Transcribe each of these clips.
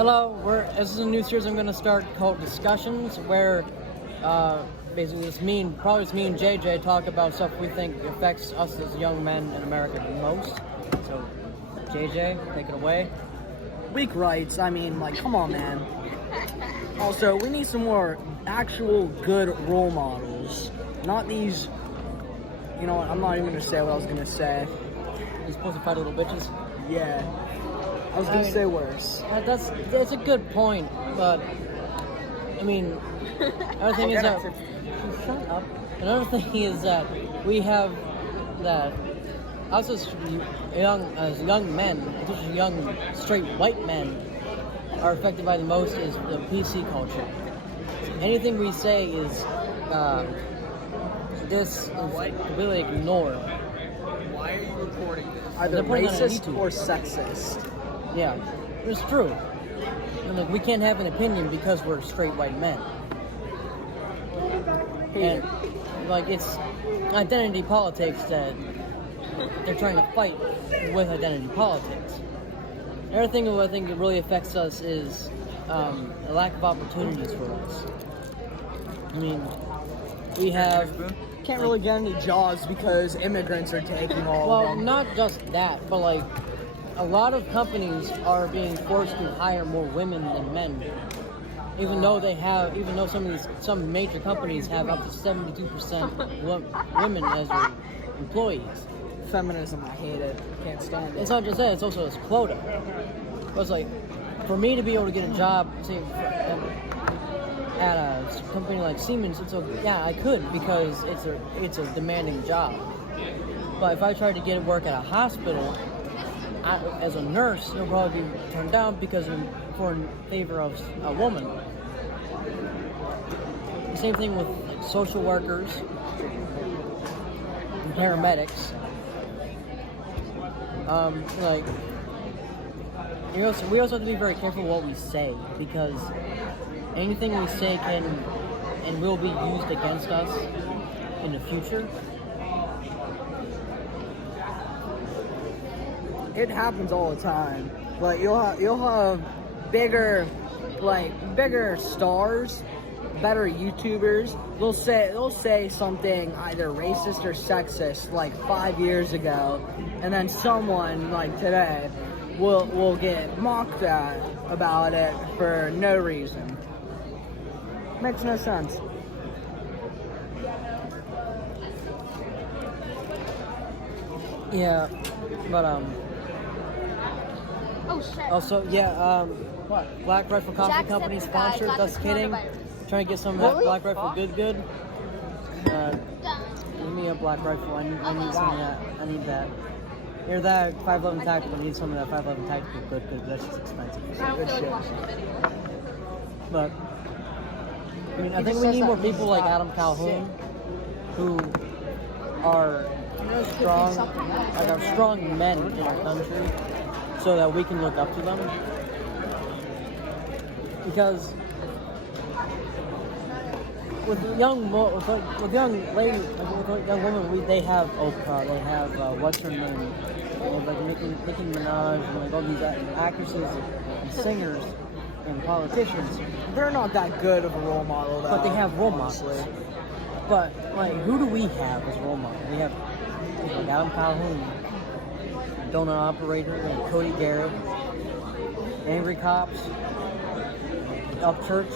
Hello, this is a new series I'm going to start called Discussions, where basically probably me and JJ talk about stuff we think affects us as young men in America the most. So, JJ, take it away. Weak rights, come on, man. Also, we need some more actual good role models. Not these, you know what, I'm not even going to say what I was going to say. You're supposed to fight little bitches? Yeah. I was going to say worse. That's a good point, but, another thing is that... Shut up. Another thing is that we have that... Us as young men, especially young straight white men, are affected by the most is the PC culture. Anything we say is completely ignored. Why are you recording this? Either racist or sexist. Yeah, it's true. And we can't have an opinion because we're straight white men. And it's identity politics that they're trying to fight with identity politics. Another thing that I think that really affects us is a lack of opportunities for us. We have... Can't really get any jobs because immigrants are taking all of them. Well, not just that, but a lot of companies are being forced to hire more women than men. Even though some major companies have up to 72% women as their employees. Feminism, I hate it. Can't stand it. It's not just that, it's also this quota. It's for me to be able to get a job, say, at a company like Siemens, I could because it's a demanding job. But if I tried to get work at a hospital as a nurse, it'll probably be turned down because in favor of a woman. The same thing with social workers and paramedics. We also have to be very careful what we say, because anything we say can and will be used against us in the future. It happens all the time. You'll have bigger stars, better YouTubers. They'll say something either racist or sexist 5 years ago, and then someone today will get mocked at about it for no reason. Makes no sense. Yeah, but Oh shit. Also, what? Black Rifle Coffee Company sponsored. Just kidding. Trying to get some of that Black Rifle good. Give me a Black Rifle. I need some of that. I need that. Hear that 511 Tactical. I need some of that 511 Tactical good. That's just expensive. I don't feel like watching the video. But I think we need more people like Adam Calhoun, who are strong men in our country, so that we can look up to them. Because with young women, they have Oprah, they have what's her name, Nicki Minaj, and all these actresses and singers and politicians. They're not that good of a role model, though. But they have role models. But who do we have as role models? We have Adam Calhoun, Donut Operator, and Cody Garrett, Angry Cops, Upchurch.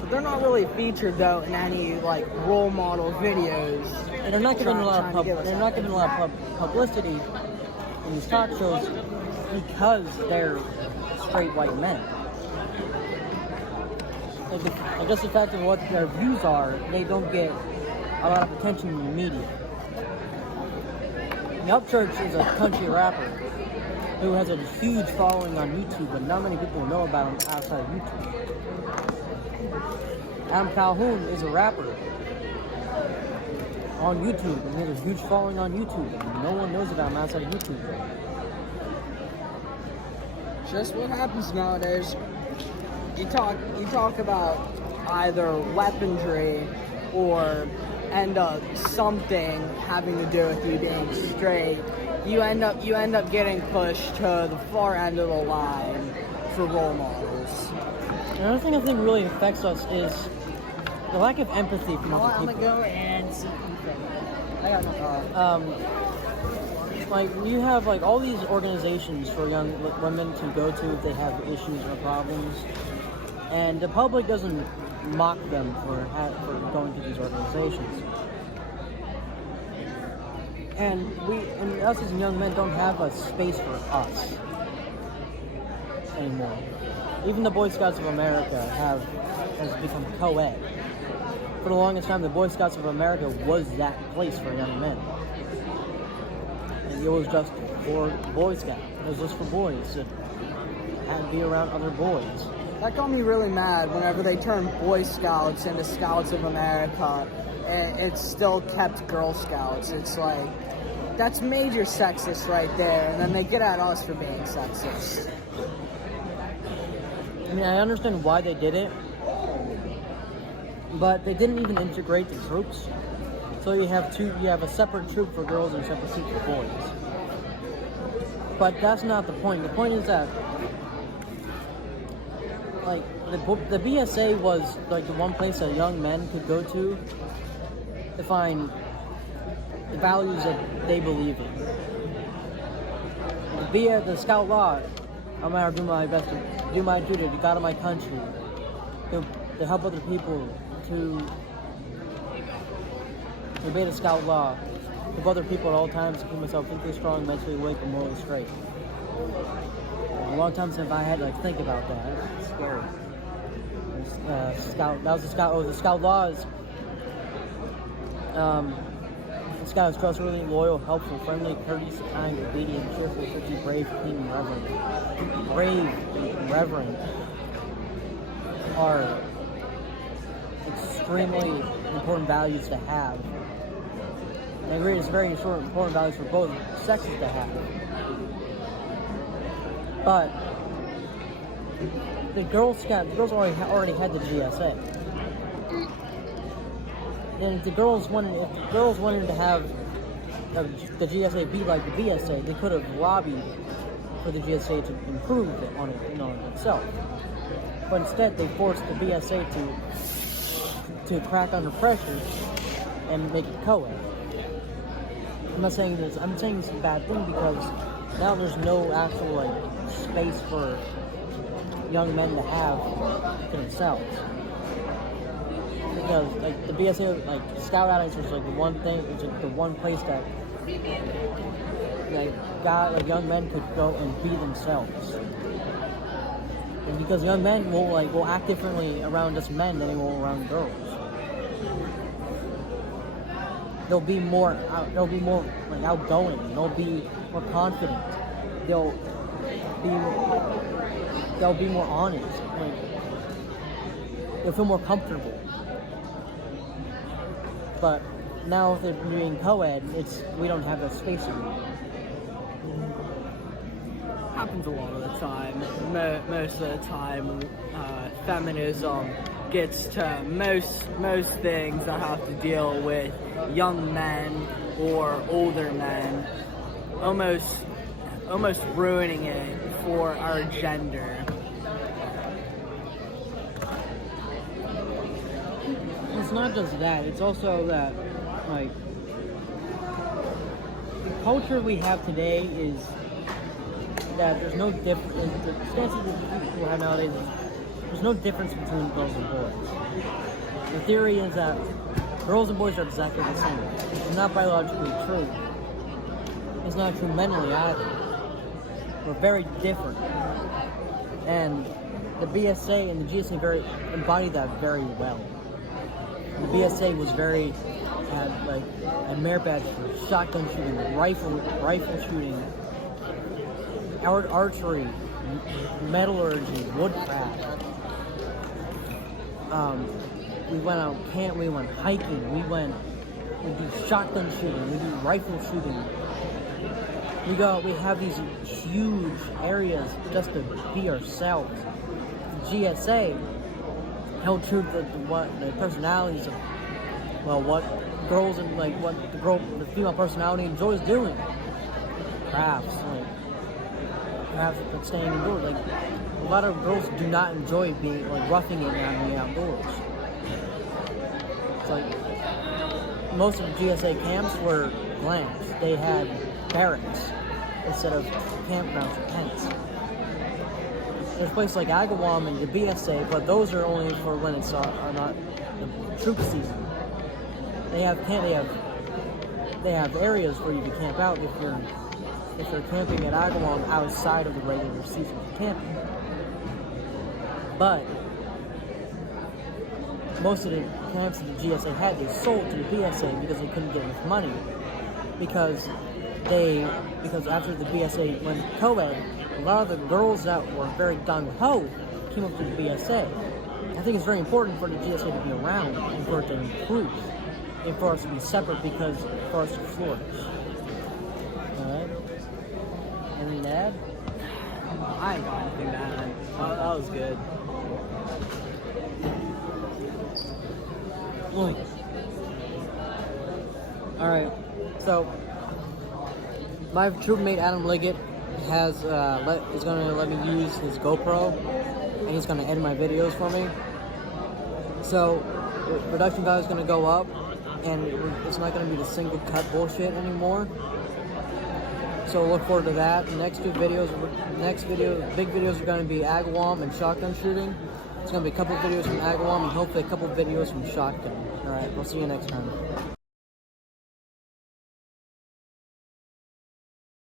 But they're not really featured though in any role model videos. And they're not given a lot of publicity in these talk shows because they're straight white men. Just the fact of what their views are, they don't get a lot of attention in the media. Upchurch is a country rapper who has a huge following on YouTube, but not many people know about him outside of YouTube. Adam Calhoun is a rapper on YouTube, and he has a huge following on YouTube, and no one knows about him outside of YouTube. Just what happens nowadays. You talk about either weaponry or something having to do with you being straight, you end up getting pushed to the far end of the line, for role models. Another thing I think really affects us is the lack of empathy from I'm other gonna people. go and see Ethan. I got no. Like you have like all these organizations for young women to go to if they have issues or problems, and the public doesn't mock them for going to these organizations. And us as young men don't have a space for us anymore. Even the Boy Scouts of America has become co-ed. For the longest time, the Boy Scouts of America was that place for young men. And it was just for Boy Scouts. It was just for boys to be around other boys. That got me really mad whenever they turned Boy Scouts into Scouts of America, and it still kept Girl Scouts. It's like, that's major sexist right there, and then they get at us for being sexist. I mean, I understand why they did it, but they didn't even integrate the troops. So you have a separate troop for girls and a separate troop for boys. But that's not the point. The point is that, like, the BSA was like the one place that young men could go to find the values that they believe in. The Scout Law, I'm gonna do my best to do my duty to God of my country, to help other people, to obey the Scout Law, to help other people at all times, to keep myself physically strong, mentally awake, and morally straight. A long time since I had to think about that. It's scary. The Scout Law is the Scout is trustworthy, loyal, helpful, friendly, courteous, kind, obedient, cheerful, thrifty, brave, clean, and reverent. Brave and reverent are extremely important values to have. And I agree it's very important values for both sexes to have. But the girls already had the GSA. And if the girls wanted to have the GSA be like the BSA, they could have lobbied for the GSA to improve it on itself. But instead, they forced the BSA to crack under pressure and make it co-ed. I'm saying it's a bad thing because now there's no actual space for young men to have to themselves. Because the BSA, Scout Outings was the one thing, it's the one place that young men could go and be themselves. And because young men will act differently around just men than they will around girls. They'll be more outgoing. They'll be more confident. They'll be more honest. They'll feel more comfortable. But now if they're doing co-ed, we don't have that space anymore. Happens a lot of the time. Most of the time, feminism gets to most things that have to deal with young men or older men, almost ruining it for our gender. It's not just that, it's also that, the culture we have today is that there's no difference, the stances that people have nowadays, there's no difference between girls and boys. The theory is that girls and boys are exactly the same. It's not biologically true. It's not true mentally either. We're very different. And the BSA and the GSA embody that very well. The BSA was had merit badges for shotgun shooting, rifle shooting, archery, metallurgy, woodcraft. We went out camp. We went hiking. We do shotgun shooting. We do rifle shooting. We have these huge areas just to be ourselves. The GSA held true to the personalities of what girls and the female personality enjoys doing. Crafts, staying indoors. A lot of girls do not enjoy being like roughing it out in the outdoors. It's like most of the GSA camps were glamped. They had barracks instead of campgrounds or tents. There's places like Agawam and your BSA, but those are only for when it's are not the troop season. They have areas where you can camp out if you're camping at Agawam outside of the regular season for camping. But most of the camps that the GSA had, they sold to the BSA because they couldn't get enough money. Because after the BSA went co-ed, a lot of the girls that were very gung-ho came up to the BSA. I think it's very important for the GSA to be around and for it to improve and for us to be separate because for us to flourish. Alright? Anything to add? I ain't got anything to add. That was good. Alright, so my troop mate Adam Liggett is going to let me use his GoPro, and he's going to edit my videos for me. So the production value is going to go up, and it's not going to be the single cut bullshit anymore. So look forward to that. The next big videos are going to be Agawam and shotgun shooting. It's going to be a couple videos from Agawam and hopefully a couple videos from shotgun. Alright, we'll see you next time.